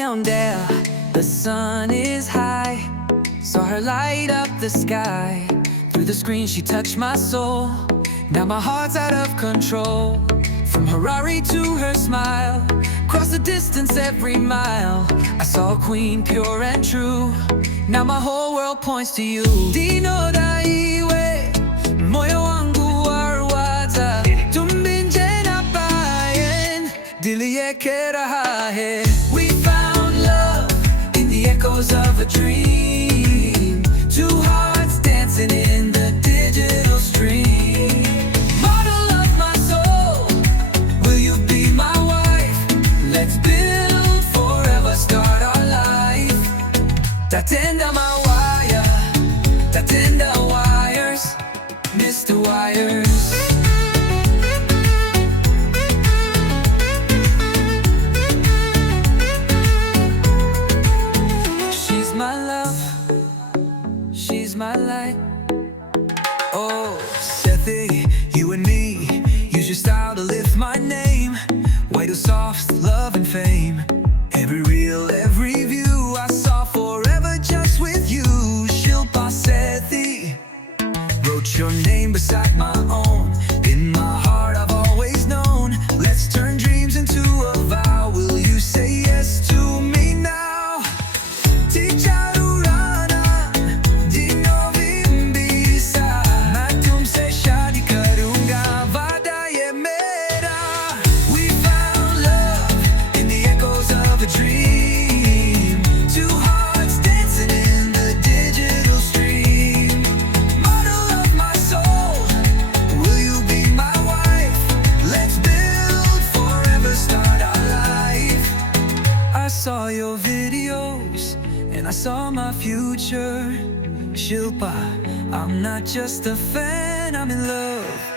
down there, the sun is high. Saw her light up the sky. Through the screen she touched my soul. Now my heart's out of control. From Harare to her smile, across the distance every mile, I saw a queen pure and true. Now my whole world points to you. Ndinoda iwe, moyo wangu warwadza. Tumbinjena paayein, diliyeke raha. We found love in the echoes of a dream. Two hearts dancing in the digital stream. Model of my soul, will you be my wife? Let's build forever, start our life. Tatenda my wire, Tatenda wires, Mr. Wires. She's my love, she's my light. Oh, Sethi, you and me, use your style to lift my name. Waile soft love and fame. Every reel, every view I saw forever just with you. Shilpa Sethi, wrote your name beside my own. In my heart I've always known. Let's turn dreams into a vow. Will you say yes to me now? I saw your videos and I saw my future. Shilpa, I'm not just a fan, I'm in love.